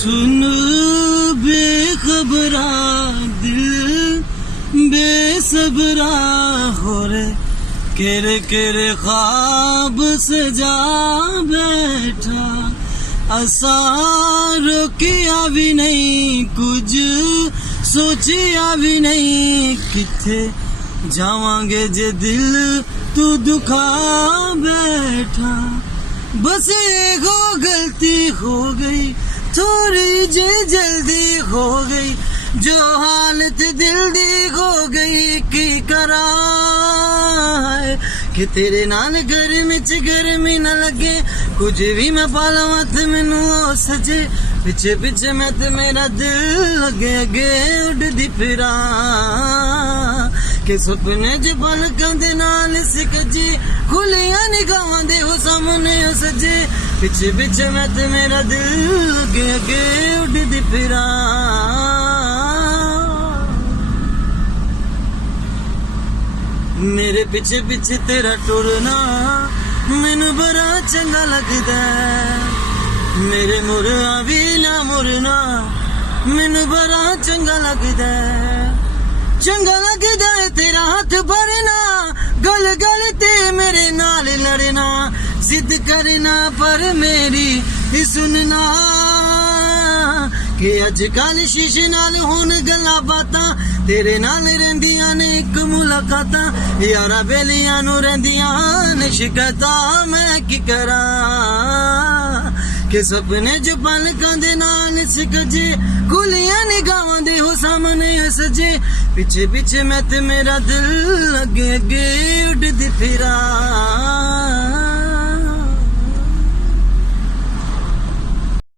सुन बेखबरा दिल बेसबरा हो रे केरे केरे ख्वाब सजा बैठा असा रोकिया भी नहीं कुछ सोचिया भी नहीं किथे जावांगे जे दिल तू दुखा बैठा बस एगो गलती हो गई थोड़ी जे जल्दी हो गई जो हालत दिल दी हो गई की करा है कि तेरे नाल गर्मी न लगे कुछ भी मैं पाला मत मैनू सजे पिछे पिछे मैं ते मेरा दिल अगे अगे उड़दी फिरा कि सुपने च पलकां दे नाल सिकजे खुलियां निगाहां दे हो सामने हो सजे पिछे पिछे मैं ते मेरा दिल अगे अगे उड़दी फिरा मेरे पिछे पिछे तेरा टुरना मैनू बड़ा चंगा लगदा मेरे मुरना भी ना मुरना मैनू बड़ा चंगा लगदा है तेरा हाथ भरना गल गल ते मेरे नाल लड़ना जिद करना पर मेरी सुनना कि अजकल शीशे नाल हुन गल्लां बातां तेरे नाल रहिंदियां ने इक मुलाकातां यारा बेलियां नू रहिंदियां ने शिकायतां मैं की करा कि सपने च पलकां दे नाल सिकजे खुलियां निगाहां दे हो सामने सजे पिछे पिछे मैं ते मेरा दिल अगे अगे उड़दी फिरा